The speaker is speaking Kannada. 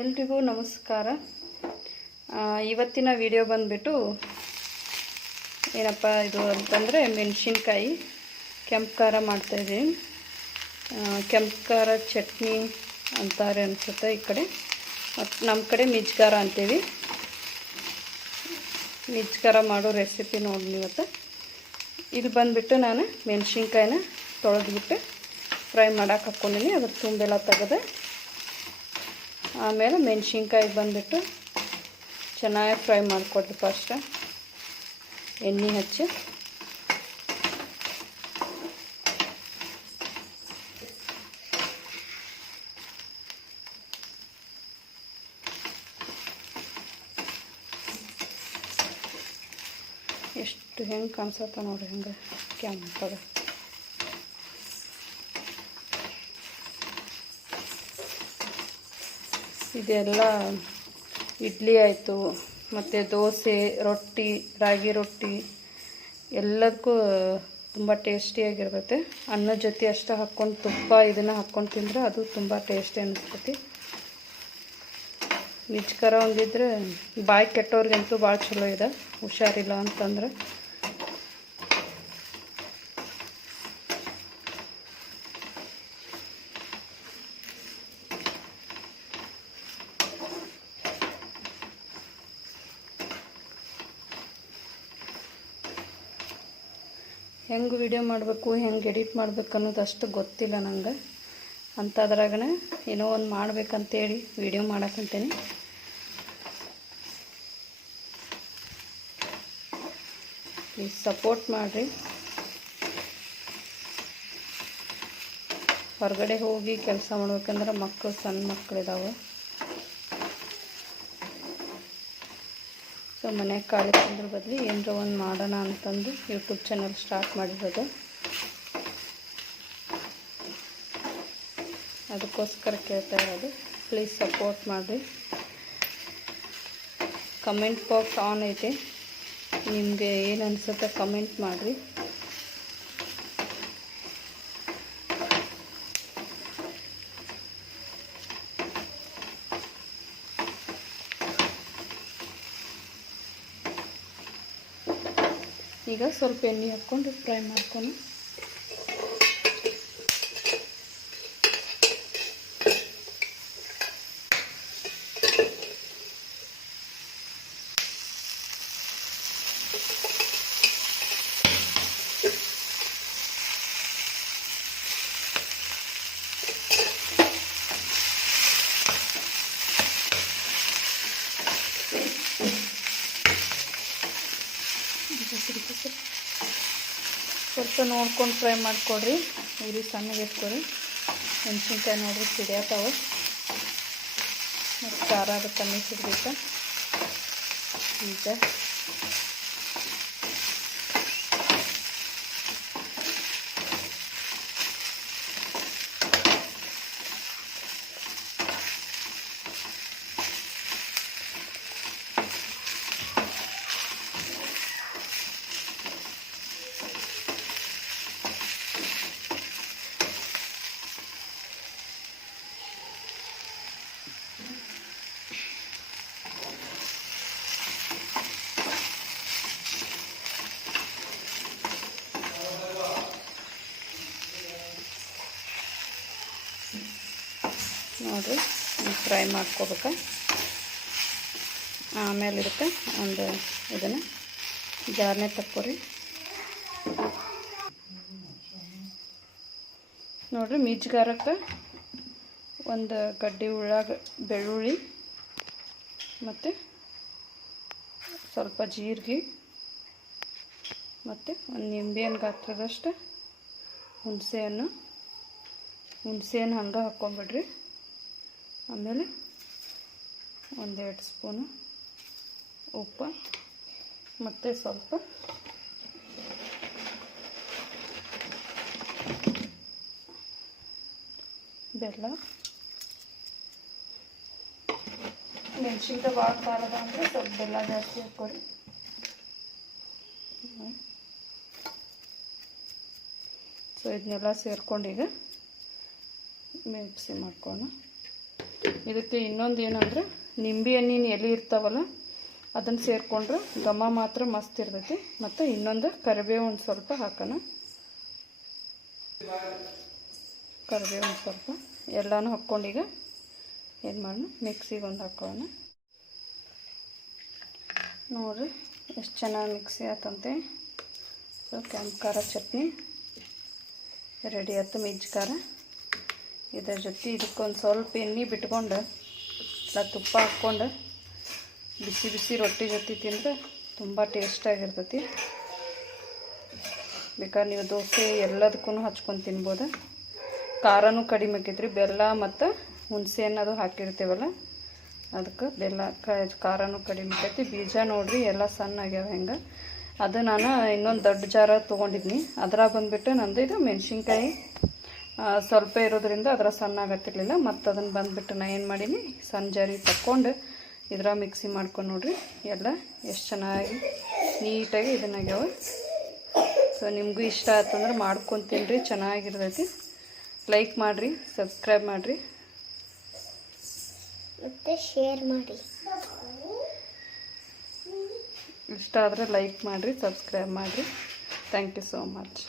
ಎಲ್ರಿಗೂ ನಮಸ್ಕಾರ. ಇವತ್ತಿನ ವಿಡಿಯೋ ಬಂದುಬಿಟ್ಟು ಏನಪ್ಪ ಇದು ಅಂತಂದರೆ ಮೆಣಸಿನ್ಕಾಯಿ ಕೆಂಪು ಖಾರ ಮಾಡ್ತಾಯಿದ್ದೀನಿ. ಕೆಂಪು ಖಾರ ಚಟ್ನಿ ಅಂತಾರೆ ಅನಿಸುತ್ತೆ ಈ ಕಡೆ, ಮತ್ತು ನಮ್ಮ ಕಡೆ ಮಿಜ್ಗಾರ ಅಂತೀವಿ. ಮಿಜ್ಗಾರ ಮಾಡೋ ರೆಸಿಪಿ ನೋಡಿ ಇವತ್ತು. ಇದು ಬಂದುಬಿಟ್ಟು ನಾನು ಮೆಣಸಿನ್ಕಾಯಿನ ತೊಳೆದ್ಬಿಟ್ಟು ಫ್ರೈ ಮಾಡೋಕೆ ಹಾಕ್ಕೊಂಡಿನಿ. ಅದಕ್ಕೆ ತುಂಬೆಲ್ಲ ತೆಗೆದು ಆಮೇಲೆ ಮೆಣಸಿನ್ಕಾಯಿ ಬಂದುಬಿಟ್ಟು ಚೆನ್ನಾಗಿ ಫ್ರೈ ಮಾಡಿಕೊಡ್ರಿ. ಫಸ್ಟ್ ಎಣ್ಣೆ ಹಚ್ಚಿ ಎಷ್ಟು ಹೆಂಗೆ ಕಾಣಿಸುತ್ತೆ ನೋಡಿರಿ, ಹೆಂಗೆ ಕೆಂಪಗ. ಇದೆಲ್ಲ ಇಡ್ಲಿ ಆಯಿತು, ಮತ್ತು ದೋಸೆ, ರೊಟ್ಟಿ, ರಾಗಿ ರೊಟ್ಟಿ ಎಲ್ಲದಕ್ಕೂ ತುಂಬ ಟೇಸ್ಟಿಯಾಗಿರ್ತೈತೆ. ಅನ್ನದ ಜೊತೆ ಅಷ್ಟು ಹಾಕ್ಕೊಂಡು ತುಪ್ಪ ಇದನ್ನು ಹಾಕ್ಕೊಂಡು ತಿಂದರೆ ಅದು ತುಂಬ ಟೇಸ್ಟಿ ಅನಿಸ್ತೈತಿ. ಮಿಜ್ಗಾರ ಒಂದಿದ್ರೆ ಬಾಯಿ ಕೆಟ್ಟವ್ರಿಗಂತೂ ಭಾಳ ಚಲೋ ಇದೆ, ಹುಷಾರಿಲ್ಲ ಅಂತಂದ್ರೆ. ಹೆಂಗೆ ವಿಡಿಯೋ ಮಾಡಬೇಕು, ಹೆಂಗೆ ಎಡಿಟ್ ಮಾಡಬೇಕು ಅನ್ನೋದು ಅಷ್ಟು ಗೊತ್ತಿಲ್ಲ ನಂಗೆ. ಅಂಥದ್ರಾಗನೇ ಏನೋ ಒಂದು ಮಾಡ್ಬೇಕಂತೇಳಿ ವಿಡಿಯೋ ಮಾಡಕ್ಕಂತೀನಿ. ಪ್ಲೀಸ್ ಸಪೋರ್ಟ್ ಮಾಡಿರಿ. ಹೊರಗಡೆ ಹೋಗಿ ಕೆಲಸ ಮಾಡ್ಬೇಕಂದ್ರೆ ಮಕ್ಕಳು, ಸಣ್ಣ ಮಕ್ಕಳಿದಾವೆ. ಸೊ ಮನೆಗೆ ಖಾಲಿ ತಿಂದ್ರ ಬದಲು ಏನರ ಒಂದು ಮಾಡೋಣ ಅಂತಂದು ಯೂಟ್ಯೂಬ್ ಚಾನಲ್ ಸ್ಟಾರ್ಟ್ ಮಾಡಿರೋದು. ಅದಕ್ಕೋಸ್ಕರ ಕೇಳ್ತಾ ಇರೋದು. ಪ್ಲೀಸ್ ಸಪೋರ್ಟ್ ಮಾಡಿರಿ. ಕಮೆಂಟ್ ಬಾಕ್ಸ್ ಆನ್ ಐತೆ, ನಿಮಗೆ ಏನು ಅನಿಸುತ್ತೆ ಕಮೆಂಟ್ ಮಾಡಿರಿ. ಈಗ ಸ್ವಲ್ಪ ಎಣ್ಣೆ ಹಾಕ್ಕೊಂಡು ಫ್ರೈ ಮಾಡ್ಕೊಂಡು ಸ್ವಲ್ಪ ನೋಡ್ಕೊಂಡು ಫ್ರೈ ಮಾಡಿಕೊಡ್ರಿ. ಉರಿ ಸಣ್ಣಗೆ ಇಟ್ಕೊರಿ. ಮೆಣಸಿನ್ಕಾಯಿ ನೋಡ್ರಿ ಸಿಡಿಯತ್ತಾವೆ, ಮತ್ತು ಖಾರ ಅದು ಕಮ್ಮಿ ಸಿಡ್ಬೇಕು. ಈಗ ನೋಡಿರಿ ಫ್ರೈ ಮಾಡ್ಕೋಬೇಕು. ಆಮೇಲೆ ಇದಕ್ಕೆ ಒಂದು ಇದನ್ನು ಜಾರನೆ ತಕ್ಕೊರಿ. ನೋಡಿರಿ ಮಿಜ್ಗಾರಕ್ಕೆ ಒಂದು ಗಡ್ಡೆ ಬೆಳ್ಳುಳ್ಳಿ ಮತ್ತು ಸ್ವಲ್ಪ ಜೀರಿಗೆ ಮತ್ತು ಒಂದು ನಿಂಬೆಹಣ್ಣು ಗಾತ್ರದಷ್ಟು ಹುಣಸೆಹಣ್ಣು ಹಂಗೆ ಹಾಕ್ಕೊಂಬಿಡ್ರಿ. ಆಮೇಲೆ 1-2 ಸ್ಪೂನು ಉಪ್ಪು ಮತ್ತು ಸ್ವಲ್ಪ ಬೆಲ್ಲ. ಮೆಣಸಿನ್ಕಾಯಿ ಭಾಳ ಖಾರದ ಅಂದರೆ ಸ್ವಲ್ಪ ಬೆಲ್ಲ ಜಾಸ್ತಿ ಹಾಕ್ಕೊರಿ. ಸೊ ಇದನ್ನೆಲ್ಲ ಸೇರ್ಕೊಂಡು ಈಗ ಮಿಕ್ಸಿ ಮಾಡ್ಕೊಳ್ಳೋಣ. ಇದಕ್ಕೆ ಇನ್ನೊಂದು ಏನಂದ್ರೆ ನಿಂಬೆ ಹಣ್ಣಿನ ಎಲೆ ಇರ್ತಾವಲ್ಲ ಅದನ್ನು ಸೇರಿಕೊಂಡ್ರೆ ಘಮ ಮಾತ್ರ ಮಸ್ತ್ ಇರ್ತೈತಿ. ಮತ್ತು ಇನ್ನೊಂದು ಕರಿಬೇವು ಒಂದು ಸ್ವಲ್ಪ ಹಾಕೋಣ. ಕರಿಬೇವು ಒಂದು ಸ್ವಲ್ಪ ಎಲ್ಲನೂ ಹಾಕ್ಕೊಂಡೀಗ ಏನು ಮಾಡೋಣ, ಮಿಕ್ಸಿಗೆ ಒಂದು ಹಾಕೋಣ. ನೋಡಿರಿ ಎಷ್ಟು ಚೆನ್ನಾಗಿ ಮಿಕ್ಸಿ ಆತಂತೆ. ಸೊ ಕೆಂಪು ಖಾರ ಚಟ್ನಿ ರೆಡಿ ಆಯ್ತು, ಮಿಜ್ಜು ಖಾರ. ಇದರ ಜೊತೆ ಇದಕ್ಕೊಂದು ಸ್ವಲ್ಪ ಎಣ್ಣೆ ಬಿಟ್ಕೊಂಡು ಇಲ್ಲ ತುಪ್ಪ ಹಾಕ್ಕೊಂಡು ಬಿಸಿ ಬಿಸಿ ರೊಟ್ಟಿ ಜೊತೆ ತಿಂದರೆ ತುಂಬ ಟೇಸ್ಟಾಗಿರ್ತೈತಿ. ಬೇಕಾದ್ರೆ ನೀವು ದೋಸೆ ಎಲ್ಲದಕ್ಕೂ ಹಚ್ಕೊಂಡು ತಿನ್ಬೋದು. ಖಾರನೂ ಕಡಿಮೆ ಆಕೈತ್ರಿ, ಬೆಲ್ಲ ಮತ್ತು ಹುಣಸೆ ಹಣ್ಣು ಅದು ಹಾಕಿರ್ತೀವಲ್ಲ ಅದಕ್ಕೆ ಬೆಲ್ಲ ಖಾರನೂ ಕಡಿಮೆ ಆಕೈತಿ. ಬೀಜ ನೋಡಿರಿ ಎಲ್ಲ ಸಣ್ಣ ಆಗ್ಯಾವ ಹೆಂಗೆ. ಅದು ನಾನು ಇನ್ನೊಂದು ದೊಡ್ಡ ಜಾರ ತೊಗೊಂಡಿದ್ನಿ, ಅದ್ರಾಗ ಬಂದುಬಿಟ್ಟು ನಂದು ಇದು ಮೆಣಸಿನ್ಕಾಯಿ ಸ್ವಲ್ಪ ಇರೋದ್ರಿಂದ ಅದರ ಸಣ್ಣ ಆಗತ್ತಿರಲಿಲ್ಲ. ಮತ್ತು ಅದನ್ನು ಬಂದುಬಿಟ್ಟು ನಾನು ಏನು ಮಾಡೀನಿ, ಸಣ್ಣ ಜಾರಿ ತಕ್ಕೊಂಡು ಇದ್ರ ಮಿಕ್ಸಿ ಮಾಡ್ಕೊಂಡು ನೋಡಿರಿ ಎಲ್ಲ ಎಷ್ಟು ಚೆನ್ನಾಗಿ ನೀಟಾಗಿ ಇದನ್ನಾಗ್ಯಾವ. ಸೊ ನಿಮಗೂ ಇಷ್ಟ ಆಯ್ತಂದ್ರೆ ಮಾಡ್ಕೊಂಡು ತಿನ್ನಿರಿ, ಚೆನ್ನಾಗಿರ್ತೈತಿ. ಲೈಕ್ ಮಾಡಿರಿ, ಸಬ್ಸ್ಕ್ರೈಬ್ ಮಾಡಿರಿ ಮತ್ತು ಶೇರ್ ಮಾಡಿ. ಇಷ್ಟ ಆದರೆ ಲೈಕ್ ಮಾಡಿರಿ, ಸಬ್ಸ್ಕ್ರೈಬ್ ಮಾಡಿರಿ. Thank you so much.